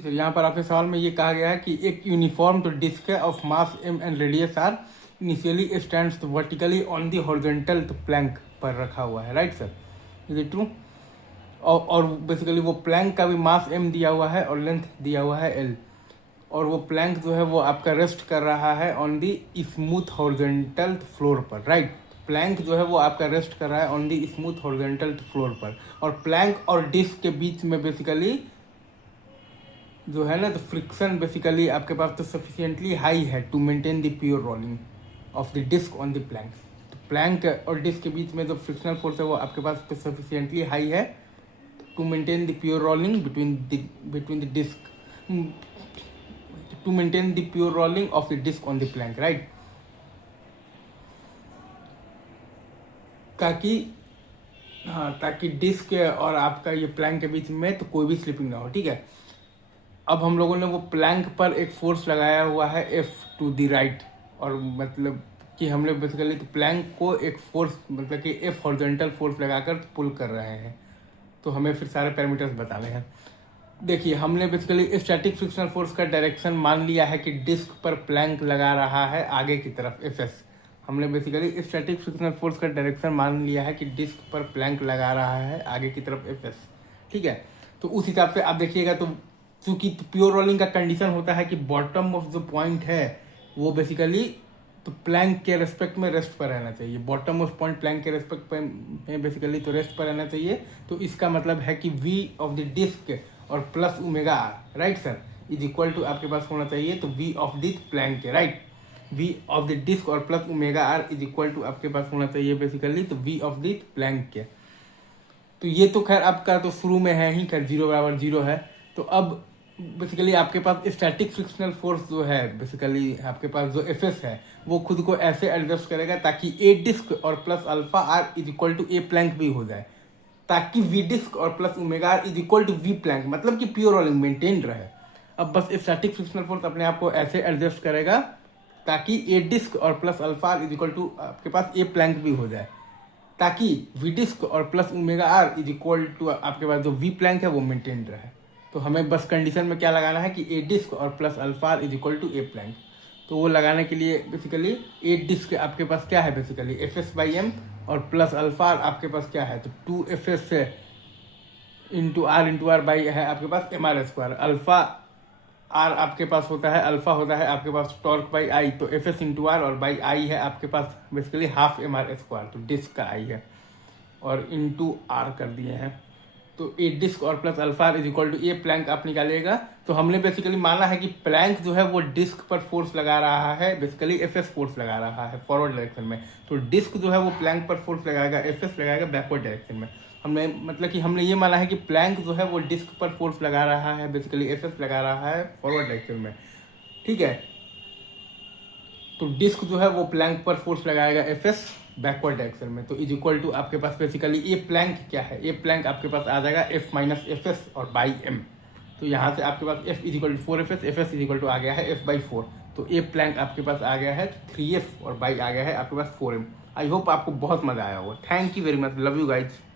Sir यहाँ पर आपके सवाल में ये कहा गया है कि एक यूनिफॉर्म तो disc of mass M and radius R initially stands vertically on the horizontal plank पर रखा हुआ है, right sir, is it true? और बेसिकली वो प्लैंक का भी मास एम दिया हुआ है और लेंथ दिया हुआ है एल, और वो प्लैंक जो है वो आपका रेस्ट कर रहा है on the smooth horizontal floor पर, राइट। प्लैंक जो है वो आपका रेस्ट कर रहा है on the smooth horizontal floor पर, और प्लैंक और डिस्क के बीच में बेसिकली जो है ना, तो फ्रिक्शन बेसिकली आपके पास तो सफिशिएंटली हाई है to maintain the pure rolling of the disc on the plank. तो प्लैंक और डिस्क के बीच में जो फ्रिक्शनल फोर्स है वो आपके पास तो सफिशिएंटली हाई है to maintain the pure rolling between the disc, to maintain the pure rolling of the disc on the plank, right. ताकि हाँ, ताकि डिस्क और आपका ये प्लैंक के बीच में तो कोई भी स्लिपिंग ना हो, ठीक है। अब हम लोगों ने वो प्लैंक पर एक फोर्स लगाया हुआ है एफ टू द राइट, और मतलब कि हम लोग बेसिकली तो प्लैंक को एक फोर्स मतलब कि एफ हॉरिजॉन्टल फोर्स लगाकर पुल कर रहे हैं। तो हमें फिर सारे पैरामीटर्स बताने हैं। देखिए, हमने बेसिकली स्टैटिक फ्रिक्शनल फोर्स का डायरेक्शन मान लिया है कि डिस्क पर प्लैंक लगा रहा है आगे की तरफ एफ एस। हमने बेसिकली स्टैटिक फ्रिक्शनल फोर्स का डायरेक्शन मान लिया है कि डिस्क पर प्लैंक लगा रहा है आगे की तरफ एफ एस, ठीक है। तो उस हिसाब से आप देखिएगा, तो चूंकि प्योर रोलिंग का कंडीशन होता है कि बॉटम ऑफ जो पॉइंट है वो बेसिकली तो प्लैंक के रेस्पेक्ट में रेस्ट पर रहना चाहिए। बॉटम ऑफ पॉइंट प्लैंक के रेस्पेक्ट में बेसिकली तो रेस्ट पर रहना चाहिए। तो इसका मतलब है कि वी ऑफ द डिस्क और plus omega R, right sir, is equal to आपके पास होना चाहिए तो वी ऑफ द प्लैंक के, right. V of the disc और plus omega R is equal to आपके पास होना चाहिए बेसिकली तो वी ऑफ द प्लैंक के। तो ये तो खैर आपका तो शुरू में है ही, खैर 0 = 0 है। तो अब बेसिकली आपके पास स्टैटिक फ्रिक्शनल फोर्स जो है बेसिकली आपके पास जो एफ एस है वो खुद को ऐसे एडजस्ट करेगा ताकि ए डिस्क और plus alpha R is equal to A plank भी हो जाए, ताकि वी डिस्क और plus omega R is equal to V plank, मतलब कि प्योर रोलिंग मेंटेन रहे। अब बस स्टैटिक फ्रिक्शनल फोर्स अपने आप को ऐसे एडजस्ट करेगा ताकि ए डिस्क और plus alpha R is equal to आपके पास ए प्लैंक भी हो जाए, ताकि वी डिस्क और plus omega R is equal to आपके पास जो वी प्लैंक है वो मेंटेन रहे। तो हमें बस कंडीशन में क्या लगाना है कि ए डिस्क और plus alpha R is equal to A plank. तो वो लगाने के लिए बेसिकली ए डिस्क आपके पास क्या है basically F S by M, और प्लस अल्फा आर आपके पास क्या है तो 2 FS इंटू आर बाई है आपके पास MR²। अल्फा आर आपके पास होता है, अल्फा होता है आपके पास टॉर्क बाई आई, तो FS इंटू आर और बाई आई है आपके पास बेसिकली हाफ MR², तो डिस्क का आई है और इंटू आर कर दिए हैं। तो ए डिस्क और plus alpha is equal to A plank आप निकालिएगा। तो हमने बेसिकली माना है कि प्लैंक जो है वो डिस्क पर फोर्स लगा रहा है, बेसिकली एफएस फोर्स लगा रहा है फॉरवर्ड डायरेक्शन में। तो डिस्क जो है वो प्लैंक पर फोर्स लगाएगा, एफएस लगाएगा बैकवर्ड डायरेक्शन में। हमने मतलब कि हमने ये माना है कि प्लैंक जो है वो डिस्क पर फोर्स लगा रहा है, बेसिकली एफएस लगा रहा है फॉरवर्ड डायरेक्शन में, ठीक है। तो डिस्क जो है वो प्लैंक पर फोर्स लगाएगा एफएस बैकवर्ड डायरेक्शन में। तो इज इक्वल टू आपके पास बेसिकली ए प्लैंक क्या है, ए प्लैंक आपके पास आ जाएगा एफ माइनस एफ एस और बाई एम। तो यहाँ से आपके पास F is equal to 4FS, F S is equal to आ गया है एफ बाई 4। तो ए प्लैंक आपके पास आ गया है 3F और बाई आ गया है आपके पास 4M। आई होप आपको बहुत मजा आया होगा। Thank you very much, love you guys.